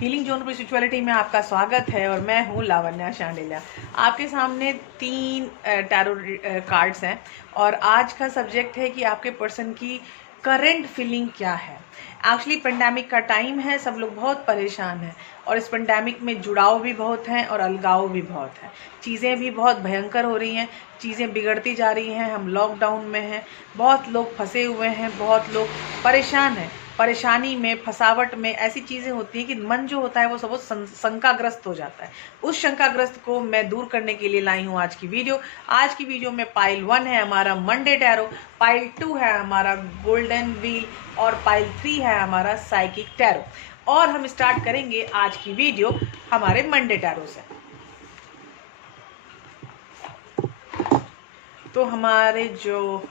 Healing zone पर spirituality में आपका स्वागत है और मैं हूँ लावण्या शांडिल्या। आपके सामने 3 टैरो कार्ड्स हैं और आज का सब्जेक्ट है कि आपके पर्सन की करंट फीलिंग क्या है। एक्चुअली पेंडेमिक का टाइम है, सब लोग बहुत परेशान हैं और इस पेंडेमिक में जुड़ाव भी बहुत हैं और अलगाव भी बहुत है। चीज़ें भी बहुत भयंकर हो रही हैं, चीज़ें बिगड़ती जा रही हैं। हम लॉकडाउन में हैं, बहुत लोग फंसे हुए हैं, बहुत लोग परेशान हैं। परेशानी में, फसावट में ऐसी चीज़ें होती हैं कि मन जो होता है वो सब शंकाग्रस्त हो जाता है। उस शंकाग्रस्त को मैं दूर करने के लिए लाई हूँ आज की वीडियो। आज की वीडियो में पाइल 1 है हमारा मंडे टैरो, पाइल 2 है हमारा गोल्डन व्हील और पाइल 3 है हमारा साइकिक टैरो। और हम स्टार्ट करेंगे आज की वीडियो हमारे मंडे टैरो से। तो हमारे जो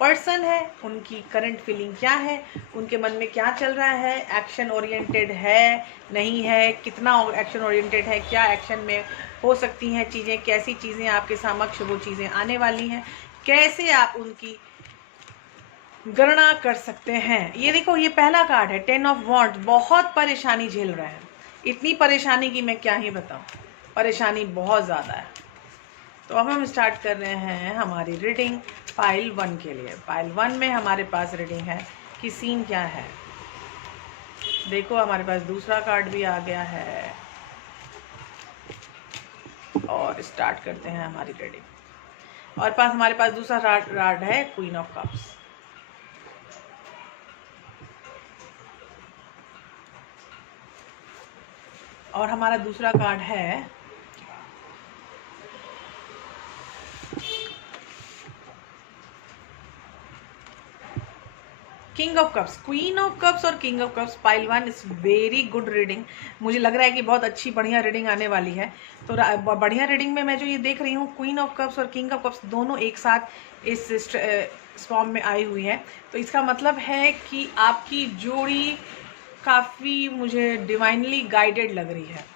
पर्सन है उनकी करंट फीलिंग क्या है, उनके मन में क्या चल रहा है, एक्शन ओरिएंटेड है नहीं है, कितना एक्शन ओरिएंटेड है, क्या एक्शन में हो सकती हैं चीज़ें, कैसी चीज़ें आपके समक्ष वो चीज़ें आने वाली हैं, कैसे आप उनकी गणना कर सकते हैं। ये देखो, ये पहला कार्ड है 10 ऑफ वॉन्ड्स। बहुत परेशानी झेल रहे हैं, इतनी परेशानी की मैं क्या ही बताऊं, परेशानी बहुत ज़्यादा है। तो अब हम स्टार्ट कर रहे हैं हमारी रीडिंग पाइल 1 के लिए। पाइल 1 में हमारे पास रीडिंग है कि सीन क्या है। देखो, हमारे पास दूसरा कार्ड भी आ गया है और स्टार्ट करते हैं हमारी रीडिंग। और हमारे पास दूसरा कार्ड है क्वीन ऑफ कप्स। और हमारा दूसरा कार्ड है king of cups. Queen of cups और king of cups pile 1 is very good reading. मुझे लग रहा है कि बहुत अच्छी बढ़िया रीडिंग आने वाली है। तो बढ़िया रीडिंग में मैं जो ये देख रही हूँ, क्वीन ऑफ कप्स और किंग ऑफ कप्स दोनों एक साथ इस फॉर्म में आई हुई है। तो इसका मतलब है कि आपकी जोड़ी काफ़ी मुझे डिवाइनली गाइडेड लग रही है।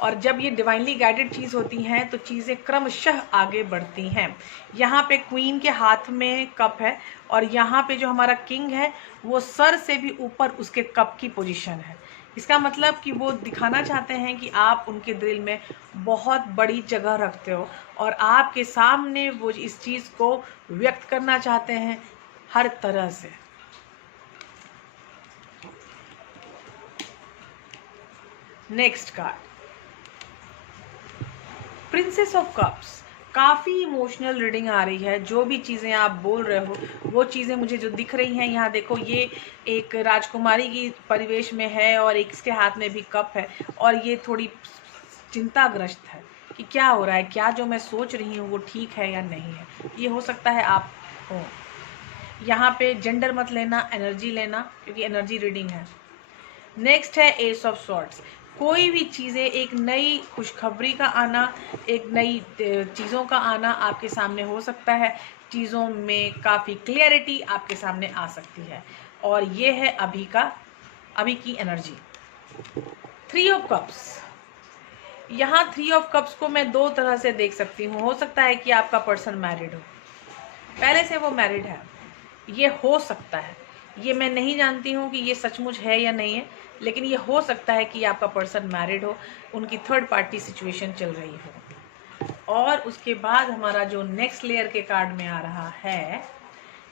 और जब ये डिवाइनली गाइडेड चीज़ होती हैं तो चीज़ें क्रमशः आगे बढ़ती हैं। यहाँ पे क्वीन के हाथ में कप है और यहाँ पे जो हमारा किंग है वो सर से भी ऊपर उसके कप की पोजीशन है। इसका मतलब कि वो दिखाना चाहते हैं कि आप उनके दिल में बहुत बड़ी जगह रखते हो और आपके सामने वो इस चीज़ को व्यक्त करना चाहते हैं हर तरह से। Next card princess of cups. काफ़ी इमोशनल रीडिंग आ रही है। जो भी चीज़ें आप बोल रहे हो वो चीज़ें मुझे जो दिख रही हैं, यहाँ देखो, ये एक राजकुमारी की परिवेश में है और एक इसके हाथ में भी कप है और ये थोड़ी चिंताग्रस्त है कि क्या हो रहा है, क्या जो मैं सोच रही हूँ वो ठीक है या नहीं है। ये हो सकता है आप हो। यहाँ पे जेंडर मत लेना, एनर्जी लेना, क्योंकि एनर्जी रीडिंग है। नेक्स्ट है एस ऑफ सॉर्ड्स। कोई भी चीज़ें, एक नई खुशखबरी का आना, एक नई चीज़ों का आना आपके सामने हो सकता है। चीज़ों में काफ़ी क्लियरिटी आपके सामने आ सकती है और ये है अभी की एनर्जी। 3 of cups. यहाँ 3 ऑफ कप्स को मैं 2 तरह से देख सकती हूँ। हो सकता है कि आपका पर्सन मैरिड हो, पहले से वो मैरिड है, ये हो सकता है। ये मैं नहीं जानती हूँ कि ये सचमुच है या नहीं है, लेकिन ये हो सकता है कि आपका पर्सन मैरिड हो, उनकी थर्ड पार्टी सिचुएशन चल रही हो। और उसके बाद हमारा जो नेक्स्ट लेयर के कार्ड में आ रहा है,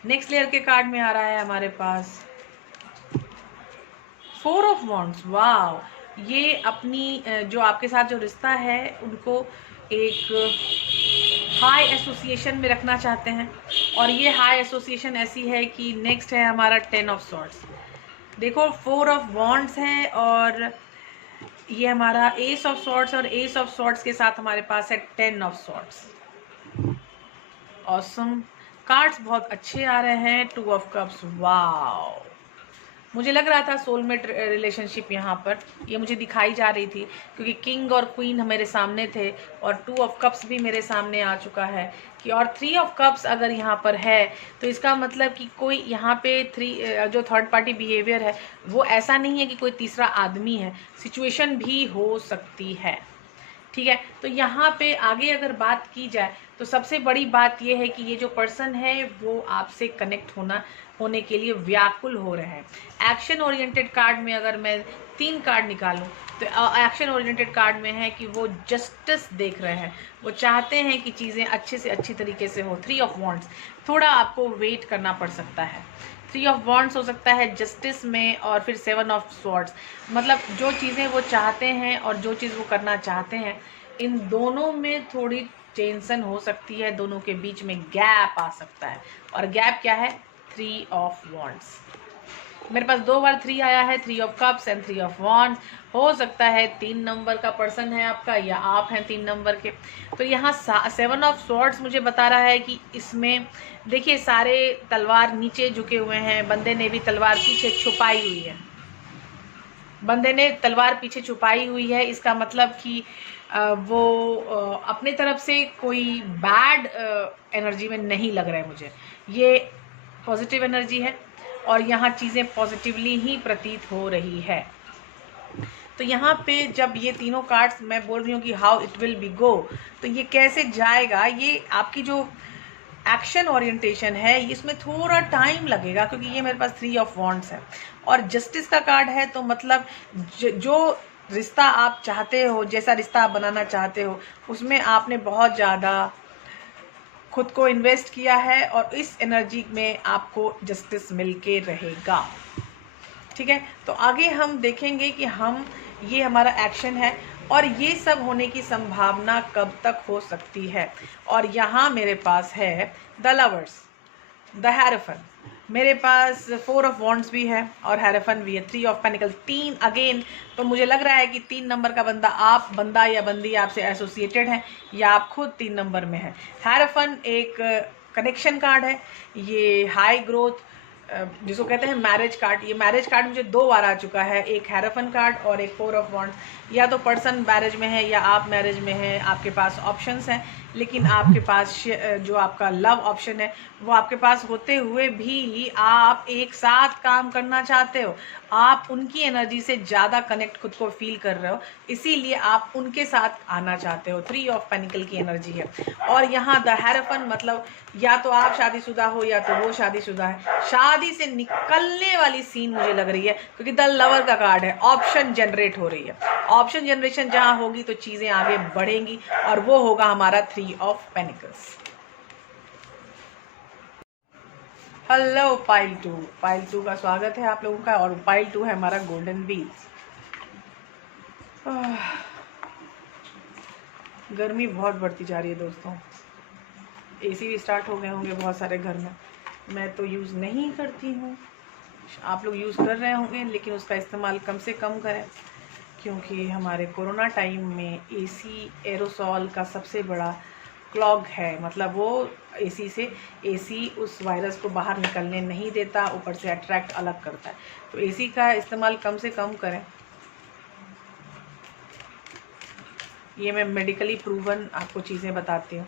नेक्स्ट लेयर के कार्ड में आ रहा है हमारे पास 4 ऑफ वॉन्ड्स। वाव, ये अपनी जो आपके साथ जो रिश्ता है उनको एक हाई एसोसिएशन में रखना चाहते हैं और ये हाई एसोसिएशन ऐसी है कि नेक्स्ट है हमारा 10 ऑफ सॉर्ड्स। देखो, 4 ऑफ वॉन्ड्स है और ये हमारा एस ऑफ सॉर्ड्स, और एस ऑफ सॉर्ड्स के साथ हमारे पास है 10 ऑफ सॉर्ड्स। ऑसम कार्ड्स बहुत अच्छे आ रहे हैं। 2 ऑफ कप्स। वाव, मुझे लग रहा था सोलमेट रिलेशनशिप यहाँ पर ये मुझे दिखाई जा रही थी, क्योंकि किंग और क्वीन मेरे सामने थे और 2 ऑफ कप्स भी मेरे सामने आ चुका है कि, और 3 ऑफ कप्स अगर यहाँ पर है तो इसका मतलब कि कोई यहाँ पे जो थर्ड पार्टी बिहेवियर है वो ऐसा नहीं है कि कोई तीसरा आदमी है, सिचुएशन भी हो सकती है। ठीक है, तो यहाँ पे आगे अगर बात की जाए तो सबसे बड़ी बात यह है कि ये जो पर्सन है वो आपसे कनेक्ट होने के लिए व्याकुल हो रहे हैं। एक्शन ओरिएंटेड कार्ड में अगर मैं 3 कार्ड निकालूं तो एक्शन ओरिएंटेड कार्ड में है कि वो जस्टिस देख रहे हैं, वो चाहते हैं कि चीज़ें अच्छे से अच्छी तरीके से हो। 3 ऑफ वॉन्ड्स, थोड़ा आपको वेट करना पड़ सकता है। 3 ऑफ वॉन्ड्स हो सकता है जस्टिस में, और फिर 7 ऑफ स्वॉर्ड्स, मतलब जो चीज़ें वो चाहते हैं और जो चीज़ वो करना चाहते हैं, इन दोनों में थोड़ी टेंशन हो सकती है, दोनों के बीच में गैप आ सकता है। और गैप क्या है? 3 ऑफ वॉन्ड्स। मेरे पास 2 बार 3 आया है, 3 of cups and 3 of wands. हो सकता है 3 नंबर का पर्सन है आपका, या आप हैं 3 नंबर के। तो यहाँ 7 ऑफ स्वॉर्ड्स मुझे बता रहा है कि इसमें देखिए सारे तलवार नीचे झुके हुए हैं, बंदे ने भी तलवार पीछे छुपाई हुई है, बंदे ने तलवार पीछे छुपाई हुई है। इसका मतलब कि वो अपनी तरफ से कोई बैड एनर्जी में नहीं लग रहा है मुझे, ये पॉजिटिव एनर्जी है और यहाँ चीज़ें पॉजिटिवली ही प्रतीत हो रही है। तो यहाँ पे जब ये तीनों कार्ड्स मैं बोल रही हूँ कि how it will be go, तो ये कैसे जाएगा, ये आपकी जो एक्शन ओरिएंटेशन है इसमें थोड़ा टाइम लगेगा, क्योंकि ये मेरे पास 3 ऑफ वॉन्ड्स है और जस्टिस का कार्ड है। तो मतलब जो रिश्ता आप चाहते हो, जैसा रिश्ता आप बनाना चाहते हो, उसमें आपने बहुत ज़्यादा खुद को इन्वेस्ट किया है और इस एनर्जी में आपको जस्टिस मिलके रहेगा। ठीक है, तो आगे हम देखेंगे कि हम ये हमारा एक्शन है और ये सब होने की संभावना कब तक हो सकती है। और यहाँ मेरे पास है द लवर्स, द हैरोफेंट, मेरे पास 4 ऑफ वॉन्ड्स भी है और हैरोफेंट भी है, 3 ऑफ पेनिकल, 3 अगेन। तो मुझे लग रहा है कि 3 नंबर का बंदा या बंदी आपसे एसोसिएटेड है या आप खुद 3 नंबर में है। हैरोफेंट एक कनेक्शन कार्ड है, ये हाई ग्रोथ जिसको कहते हैं मैरिज कार्ड। ये मैरिज कार्ड मुझे 2 बार आ चुका है, एक हैरोफेंट कार्ड और एक 4 ऑफ वॉन्ड्स। या तो पर्सन मैरिज में है या आप मैरिज में हैं, आपके पास ऑप्शंस हैं, लेकिन आपके पास जो आपका लव ऑप्शन है वो आपके पास होते हुए भी आप एक साथ काम करना चाहते हो, आप उनकी एनर्जी से ज़्यादा कनेक्ट खुद को फील कर रहे हो, इसीलिए आप उनके साथ आना चाहते हो। 3 ऑफ पेनिकल की एनर्जी है। और यहाँ द हैरोफेंट मतलब या तो आप शादीशुदा हो या तो वो शादीशुदा है, शादी से निकलने वाली सीन मुझे लग रही है, क्योंकि द लवर का कार्ड है, ऑप्शन जनरेट हो रही है। ऑप्शन जनरेशन जहाँ होगी तो चीज़ें आगे बढ़ेंगी और वो होगा हमारा 3 ऑफ पेनिकल्स। हेलो पाइल 2 का स्वागत है आप लोगों का, और पाइल 2 है हमारा गोल्डन बीज। गर्मी बहुत बढ़ती जा रही है दोस्तों, एसी भी स्टार्ट हो गए होंगे बहुत सारे घर में। मैं तो यूज़ नहीं करती हूँ, आप लोग यूज़ कर रहे होंगे, लेकिन उसका इस्तेमाल कम से कम करें, क्योंकि हमारे कोरोना टाइम में एसी एरोसॉल का सबसे बड़ा क्लॉग है, मतलब वो एसी उस वायरस को बाहर निकलने नहीं देता, ऊपर से अट्रैक्ट अलग करता है। तो एसी का इस्तेमाल कम से कम करें, ये मैं मेडिकली प्रूवन आपको चीज़ें बताती हूँ।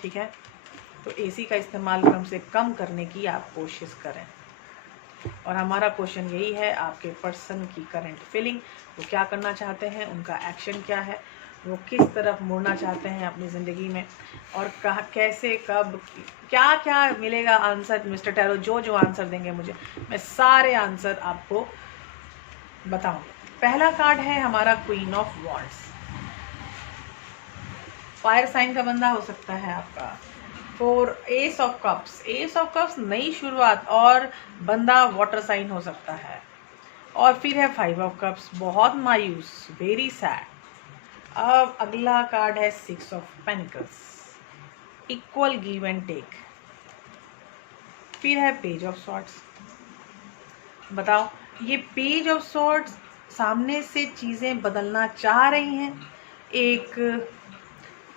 ठीक है, तो एसी का इस्तेमाल कम से कम करने की आप कोशिश करें। और हमारा क्वेश्चन यही है, आपके पर्सन की करंट फीलिंग, वो क्या करना चाहते हैं, उनका एक्शन क्या है, वो किस तरफ मुड़ना चाहते हैं अपनी ज़िंदगी में, और कहाँ कैसे कब क्या क्या मिलेगा आंसर। मिस्टर टैरो जो आंसर देंगे मुझे, मैं सारे आंसर आपको बताऊंगी। पहला कार्ड है हमारा queen of wands, fire sign का बंदा हो सकता है आपका। 4 एस ऑफ कप्स नई शुरुआत और बंदा वाटर साइन हो सकता है। और फिर है 5 ऑफ कप्स, बहुत मायूस, वेरी सैड। अब अगला कार्ड है 6 of pentacles, equal give and take. फिर है पेज ऑफ सॉर्ड्स। बताओ, ये पेज ऑफ सॉर्ड्स सामने से चीज़ें बदलना चाह रही हैं, एक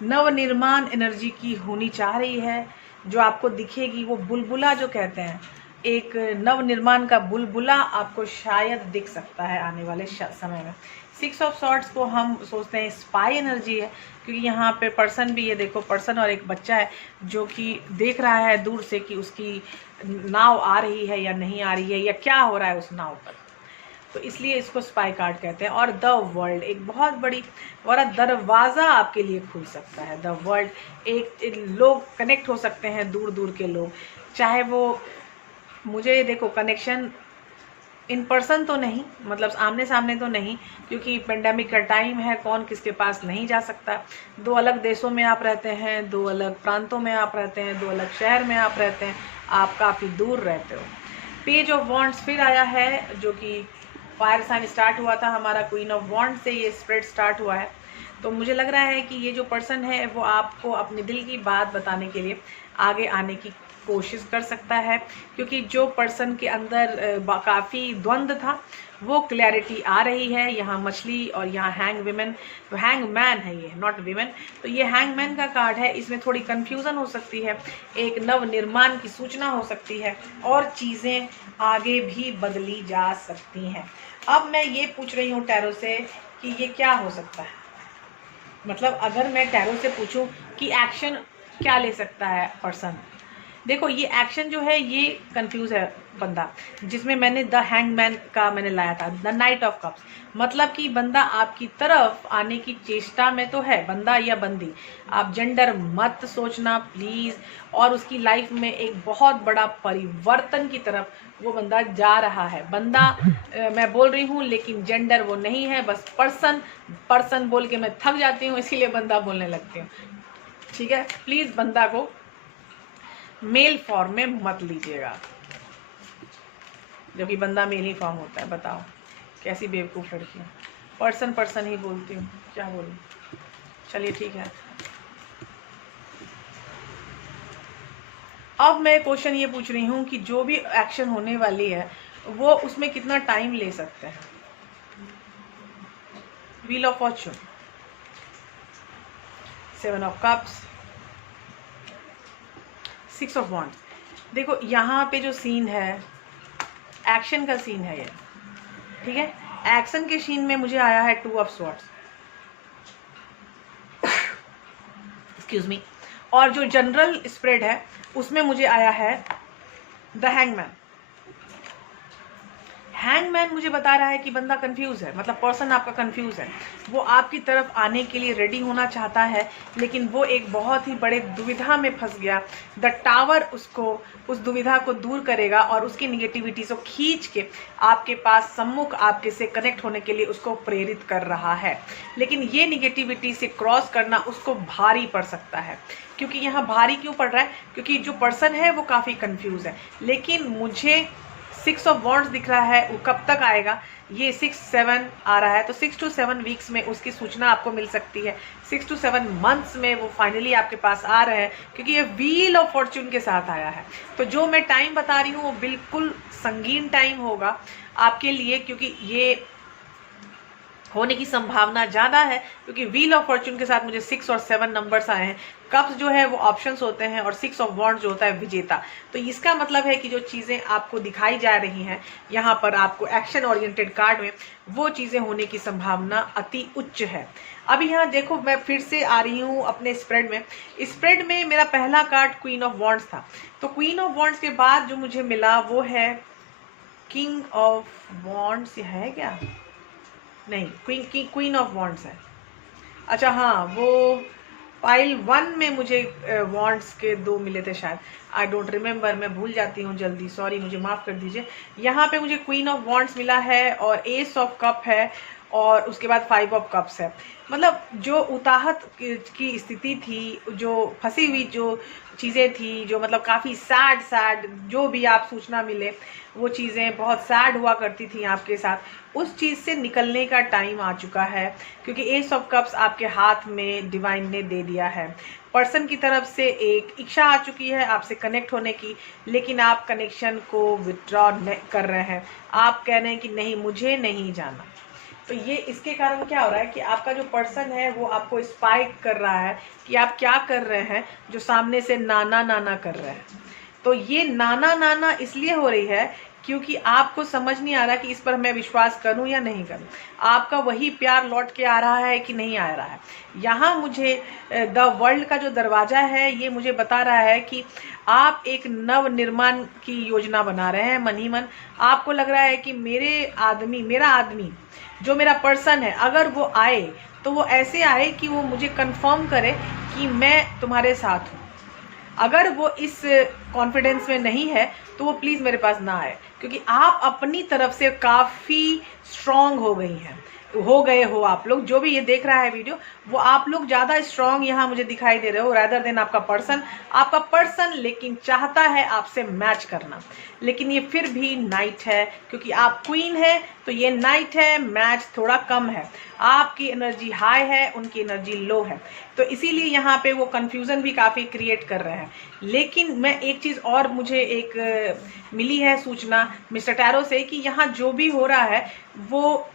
नवनिर्माण एनर्जी की होनी चाह रही है, जो आपको दिखेगी वो बुलबुला जो कहते हैं, एक नवनिर्माण का बुलबुला आपको शायद दिख सकता है आने वाले समय में। 6 ऑफ सॉर्ड्स को हम सोचते हैं स्पाई एनर्जी है, क्योंकि यहाँ पे पर्सन भी, ये देखो पर्सन और एक बच्चा है जो कि देख रहा है दूर से कि उसकी नाव आ रही है या नहीं आ रही है, या क्या हो रहा है उस नाव पर, तो इसलिए इसको स्पाई कार्ड कहते हैं। और द वर्ल्ड, एक बहुत बड़ी बड़ा दरवाज़ा आपके लिए खुल सकता है। द वर्ल्ड, एक लोग कनेक्ट हो सकते हैं, दूर दूर के लोग, चाहे वो, मुझे देखो कनेक्शन इन पर्सन तो नहीं, मतलब आमने सामने तो नहीं, क्योंकि पेंडेमिक का टाइम है, कौन किसके पास नहीं जा सकता। 2 अलग देशों में आप रहते हैं, 2 अलग प्रांतों में आप रहते हैं, 2 अलग शहर में आप रहते हैं, आप काफ़ी दूर रहते हो। पेज ऑफ वॉन्ड्स फिर आया है, जो कि फायर साइन स्टार्ट हुआ था हमारा, क्वीन ऑफ वॉन्ड से ये स्प्रेड स्टार्ट हुआ है। तो मुझे लग रहा है कि ये जो पर्सन है वो आपको अपने दिल की बात बताने के लिए आगे आने की कोशिश कर सकता है, क्योंकि जो पर्सन के अंदर काफ़ी द्वंद्व था वो क्लैरिटी आ रही है। यहाँ मछली और यहाँ हैंग विमेन, तो हैंग मैन है ये, नॉट विमेन। तो ये हैंग मैन का कार्ड है, इसमें थोड़ी कंफ्यूजन हो सकती है, एक नव निर्माण की सूचना हो सकती है और चीज़ें आगे भी बदली जा सकती हैं। अब मैं ये पूछ रही हूँ टैरो से कि ये क्या हो सकता है, मतलब अगर मैं टैरो से पूछूं कि एक्शन क्या ले सकता है पर्सन। देखो ये एक्शन जो है ये कंफ्यूज है बंदा, जिसमें मैंने द हैंगमैन का मैंने लाया था, द नाइट ऑफ कप्स, मतलब कि बंदा आपकी तरफ आने की चेष्टा में तो है, बंदा या बंदी, आप जेंडर मत सोचना प्लीज़। और उसकी लाइफ में एक बहुत बड़ा परिवर्तन की तरफ वो बंदा जा रहा है। बंदा मैं बोल रही हूँ, लेकिन जेंडर वो नहीं है, बस पर्सन। पर्सन बोल के मैं थक जाती हूँ, इसीलिए बंदा बोलने लगती हूँ, ठीक है। प्लीज़ बंदा को मेल फॉर्म में मत लीजिएगा, जो कि बंदा मेल ही फॉर्म होता है। बताओ कैसी बेवकूफ़ लड़की हूँ, पर्सन पर्सन ही बोलती हूँ, क्या बोलूँ। चलिए ठीक है। अब मैं क्वेश्चन ये पूछ रही हूँ कि जो भी एक्शन होने वाली है वो उसमें कितना टाइम ले सकते हैं। Wheel of Fortune, 7 of cups, 6 of wands. देखो यहाँ पे जो सीन है एक्शन का सीन है ये, ठीक है। एक्शन के सीन में मुझे आया है 2 ऑफ स्वॉर्ड्स, एक्सक्यूज मी। और जो जनरल स्प्रेड है उसमें मुझे आया है द हैंगमैन। हैंगमैन मुझे बता रहा है कि बंदा कंफ्यूज है, मतलब पर्सन आपका कंफ्यूज है, वो आपकी तरफ आने के लिए रेडी होना चाहता है, लेकिन वो एक बहुत ही बड़े दुविधा में फंस गया। द टावर उसको उस दुविधा को दूर करेगा और उसकी निगेटिविटी को खींच के आपके पास सम्मुख आपके से कनेक्ट होने के लिए उसको प्रेरित कर रहा है। लेकिन ये निगेटिविटी से क्रॉस करना उसको भारी पड़ सकता है। क्योंकि यहाँ भारी क्यों पड़ रहा है, क्योंकि जो पर्सन है वो काफ़ी कंफ्यूज है। लेकिन मुझे 6 ऑफ वॉन्ड्स दिख रहा है, वो कब तक आएगा, ये 6-7 आ रहा है, तो 6 to 7 वीक्स में उसकी सूचना आपको मिल सकती है। 6 to 7 मंथ्स में वो फाइनली आपके पास आ रहे हैं, क्योंकि ये व्हील ऑफ फॉर्चून के साथ आया है। तो जो मैं टाइम बता रही हूँ वो बिल्कुल संगीन टाइम होगा आपके लिए, क्योंकि ये होने की संभावना ज़्यादा है, क्योंकि व्हील ऑफ फॉर्चून के साथ मुझे 6 और 7 नंबर्स आए हैं। कप्स जो है वो ऑप्शंस होते हैं और 6 ऑफ वॉन्ड्स जो होता है विजेता। तो इसका मतलब है कि जो चीज़ें आपको दिखाई जा रही हैं यहाँ पर आपको एक्शन ओरिएंटेड कार्ड में, वो चीज़ें होने की संभावना अति उच्च है। अब यहाँ देखो, मैं फिर से आ रही हूँ अपने स्प्रेड में। स्प्रेड में मेरा पहला कार्ड क्वीन ऑफ वॉन्ड्स था, तो क्वीन ऑफ वॉन्ड्स के बाद जो मुझे मिला वो है किंग ऑफ वॉन्ड्स। है क्या? नहीं, क्वीन ऑफ वॉन्ड्स है। अच्छा हाँ, वो पाइल 1 में मुझे वॉन्ड्स के 2 मिले थे शायद, आई डोंट रिमेम्बर, मैं भूल जाती हूँ जल्दी, सॉरी, मुझे माफ़ कर दीजिए। यहाँ पे मुझे क्वीन ऑफ वॉन्ड्स मिला है और एस ऑफ कप है और उसके बाद 5 ऑफ कप्स है। मतलब जो उताहत की स्थिति थी, जो फंसी हुई जो चीज़ें थी, जो मतलब काफ़ी सैड जो भी आप सूचना मिले, वो चीज़ें बहुत सैड हुआ करती थी आपके साथ, उस चीज़ से निकलने का टाइम आ चुका है, क्योंकि एस ऑफ कप्स आपके हाथ में डिवाइन ने दे दिया है। पर्सन की तरफ से एक इच्छा आ चुकी है आपसे कनेक्ट होने की, लेकिन आप कनेक्शन को विथड्रॉ कर रहे हैं। आप कह रहे हैं कि नहीं, मुझे नहीं जाना। तो ये इसके कारण क्या हो रहा है कि आपका जो पर्सन है वो आपको स्पाइक कर रहा है कि आप क्या कर रहे हैं, जो सामने से नाना नाना कर रहे हैं। तो ये नाना नाना इसलिए हो रही है क्योंकि आपको समझ नहीं आ रहा कि इस पर मैं विश्वास करूं या नहीं करूं। आपका वही प्यार लौट के आ रहा है कि नहीं आ रहा है। यहाँ मुझे द वर्ल्ड का जो दरवाज़ा है ये मुझे बता रहा है कि आप एक नव निर्माण की योजना बना रहे हैं मन ही मन। आपको लग रहा है कि मेरा आदमी जो मेरा पर्सन है, अगर वो आए तो वो ऐसे आए कि वो मुझे कंफर्म करे कि मैं तुम्हारे साथ हूँ। अगर वो इस कॉन्फिडेंस में नहीं है तो वो प्लीज़ मेरे पास ना आए। क्योंकि आप अपनी तरफ से काफ़ी स्ट्रांग हो गए हो। आप लोग जो भी ये देख रहा है वीडियो, वो आप लोग ज़्यादा स्ट्रांग यहाँ मुझे दिखाई दे रहे हो रादर देन आपका पर्सन लेकिन चाहता है आपसे मैच करना। लेकिन ये फिर भी नाइट है, क्योंकि आप क्वीन है तो ये नाइट है, मैच थोड़ा कम है। आपकी एनर्जी हाई है, उनकी एनर्जी लो है, तो इसीलिए यहाँ पे वो कंफ्यूजन भी काफ़ी क्रिएट कर रहे हैं। लेकिन मैं एक चीज़ और, मुझे एक मिली है सूचना मिस्टर टैरो से कि यहाँ जो भी हो रहा है वो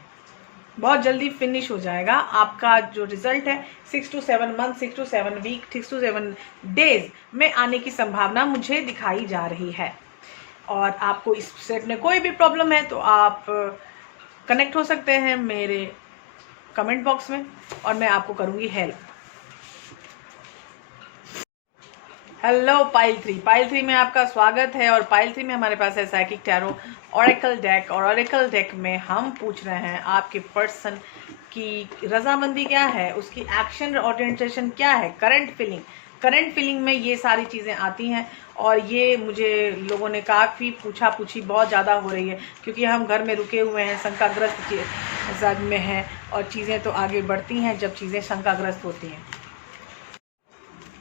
बहुत जल्दी फिनिश हो जाएगा। आपका जो रिजल्ट है 6 to 7 month, 6 to 7 week, 6 to 7 days में आने की संभावना मुझे दिखाई जा रही है। और आपको इस सेट में कोई भी प्रॉब्लम है तो आप कनेक्ट हो सकते हैं मेरे कमेंट बॉक्स में और मैं आपको करूँगी हेल्प। हेलो पाइल 3 में आपका स्वागत है। और पाइल 3 में हमारे पास है साइकिक टैरो ऑरेकल डेक, और ऑरेकल डेक में हम पूछ रहे हैं आपके पर्सन की रजामंदी क्या है, उसकी एक्शन ओरिएंटेशन क्या है, करंट फीलिंग में ये सारी चीज़ें आती हैं। और ये मुझे लोगों ने काफ़ी पूछी बहुत ज़्यादा हो रही है, क्योंकि हम घर में रुके हुए हैं, शंकाग्रस्त में हैं, और चीज़ें तो आगे बढ़ती हैं जब चीज़ें शंकाग्रस्त होती हैं।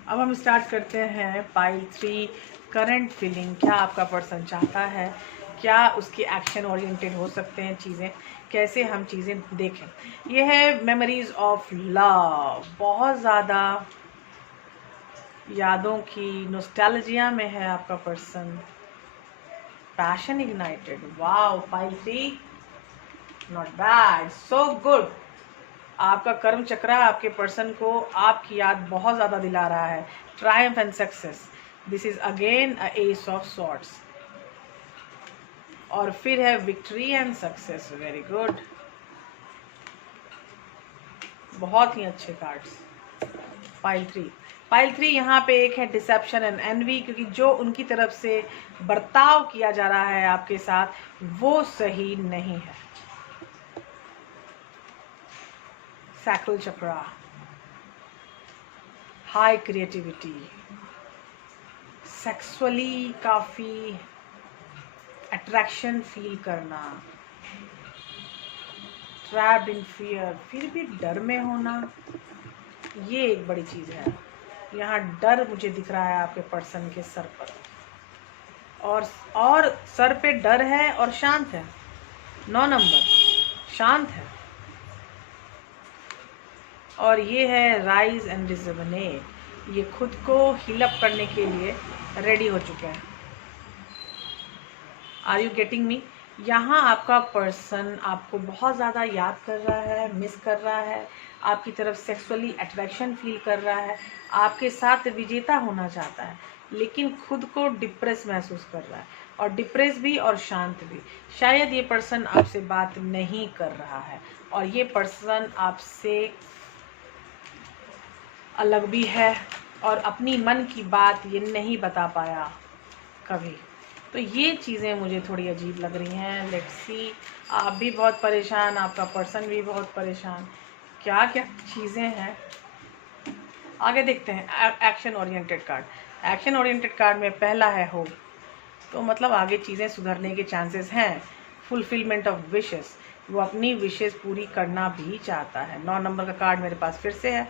अब हम स्टार्ट करते हैं पाइल 3 करंट फीलिंग। क्या आपका पर्सन चाहता है, क्या उसके एक्शन ओरिएंटेड हो सकते हैं चीज़ें, कैसे हम चीज़ें देखें। ये है मेमोरीज ऑफ लव, बहुत ज़्यादा यादों की नॉस्टैल्जिया में है आपका person. Passion ignited, wow pile 3, not bad, so good. आपका कर्म चक्रा आपके पर्सन को आपकी याद बहुत ज़्यादा दिला रहा है। Triumph and success, this is again a S of swords. और फिर है victory and success, very good, बहुत ही अच्छे कार्ड्स। पाइल 3 यहाँ पे एक है डिसेप्शन एंड एनवी, क्योंकि जो उनकी तरफ से बर्ताव किया जा रहा है आपके साथ वो सही नहीं है। सैक्रल चक्रा, हाई क्रिएटिविटी, सेक्सुअली काफ़ी अट्रैक्शन फील करना, ट्रैप्ड इन फियर, फिर भी डर में होना, ये एक बड़ी चीज़ है। यहाँ डर मुझे दिख रहा है आपके पर्सन के सर पर, और सर पे डर है और शांत है। 9 नंबर शांत है। और ये है राइज एंड रिजुवनेट, ये खुद को हील अप करने के लिए रेडी हो चुके हैं। Are you getting me? यहाँ आपका पर्सन आपको बहुत ज़्यादा याद कर रहा है, मिस कर रहा है, आपकी तरफ सेक्सुअली अट्रैक्शन फील कर रहा है, आपके साथ विजेता होना चाहता है, लेकिन खुद को डिप्रेस महसूस कर रहा है, और डिप्रेस भी और शांत भी। शायद ये पर्सन आपसे बात नहीं कर रहा है, और ये पर्सन आपसे अलग भी है, और अपनी मन की बात ये नहीं बता पाया कभी। तो ये चीज़ें मुझे थोड़ी अजीब लग रही हैं। लेट्स सी, आप भी बहुत परेशान, आपका पर्सन भी बहुत परेशान, क्या क्या चीज़ें हैं आगे देखते हैं। Action oriented card, action oriented card में पहला है होप, तो मतलब आगे चीज़ें सुधरने के चांसेस हैं। फुलफिलमेंट ऑफ विशेस, वो अपनी विशेस पूरी करना भी चाहता है। 9 नंबर का कार्ड मेरे पास फिर से है,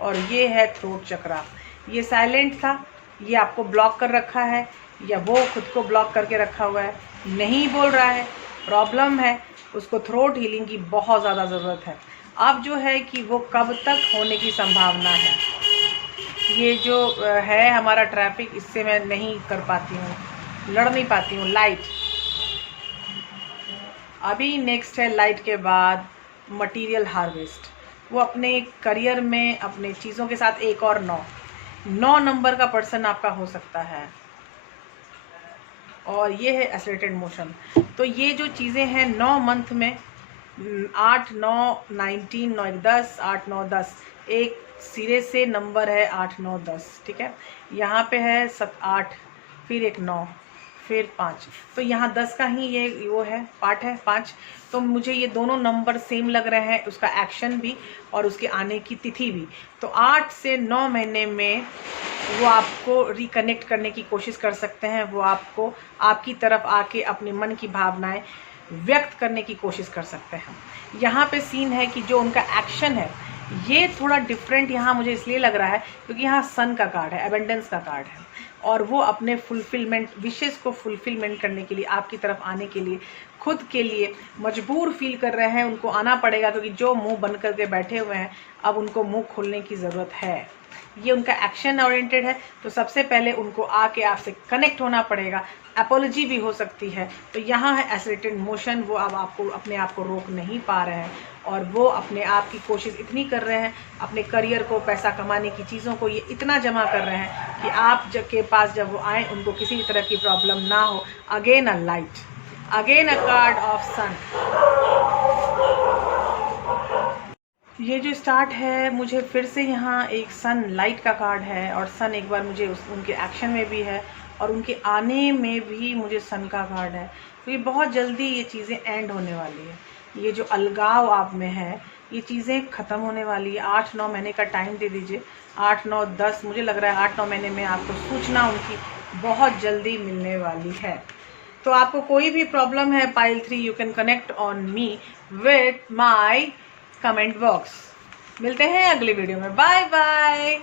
और ये है थ्रोट चक्रा। ये साइलेंट था, ये आपको ब्लॉक कर रखा है, या वो खुद को ब्लॉक करके रखा हुआ है, नहीं बोल रहा है, प्रॉब्लम है, उसको थ्रोट हीलिंग की बहुत ज़्यादा ज़रूरत है। अब जो है कि वो कब तक होने की संभावना है, ये जो है हमारा ट्रैफिक, इससे मैं नहीं कर पाती हूँ, लड़ नहीं पाती हूँ। लाइट, अभी नेक्स्ट है लाइट के बाद मटेरियल हार्वेस्ट। वो अपने करियर में अपने चीज़ों के साथ एक और 9 नंबर का पर्सन आपका हो सकता है, और ये है एक्सेलरेटेड मोशन। तो ये जो चीज़ें हैं 9 मंथ में 8, 9, 19, 9, 10, 8, 9, 10, एक सिरे से नंबर है 8, 9, 10, ठीक है। यहाँ पे है 7, 8, फिर एक 9, फिर 5, तो यहाँ 10 का ही ये वो है पार्ट है 5। तो मुझे ये दोनों नंबर सेम लग रहे हैं, उसका एक्शन भी और उसके आने की तिथि भी। तो 8 से 9 महीने में वो आपको रिकनेक्ट करने की कोशिश कर सकते हैं, वो आपको आपकी तरफ आके अपने मन की भावनाएं व्यक्त करने की कोशिश कर सकते हैं। यहाँ पे सीन है कि जो उनका एक्शन है ये थोड़ा डिफरेंट यहाँ मुझे इसलिए लग रहा है क्योंकि यहाँ सन का कार्ड है, एबेंडेंस का कार्ड है, और वो अपने फुलफिलमेंट विशेस को फुलफिलमेंट करने के लिए आपकी तरफ आने के लिए खुद के लिए मजबूर फील कर रहे हैं। उनको आना पड़ेगा क्योंकि जो मुंह बंद करके बैठे हुए हैं अब उनको मुंह खोलने की ज़रूरत है। ये उनका एक्शन ओरिएंटेड है, तो सबसे पहले उनको आके आपसे कनेक्ट होना पड़ेगा। एपोलॉजी भी हो सकती है। तो यहाँ है एक्सेलरेटेड मोशन, वो अब आपको अपने आप को रोक नहीं पा रहे हैं और वो अपने आप की कोशिश इतनी कर रहे हैं, अपने करियर को, पैसा कमाने की चीज़ों को ये इतना जमा कर रहे हैं कि आप के पास जब वो आए उनको किसी भी तरह की प्रॉब्लम ना हो। Again a light, again a card of sun. ये जो स्टार्ट है मुझे फिर से यहाँ एक सन लाइट का कार्ड है, और सन एक बार मुझे उनके एक्शन में भी है और उनके आने में भी मुझे सन का कार्ड है। तो ये बहुत जल्दी ये चीज़ें एंड होने वाली है। ये जो अलगाव आप में है ये चीज़ें ख़त्म होने वाली है। 8-9 महीने का टाइम दे दीजिए, 8-9-10, मुझे लग रहा है 8-9 महीने में आपको सूचना उनकी बहुत जल्दी मिलने वाली है। तो आपको कोई भी प्रॉब्लम है pile 3, you can connect on me with my comment box. मिलते हैं अगली वीडियो में, बाय बाय।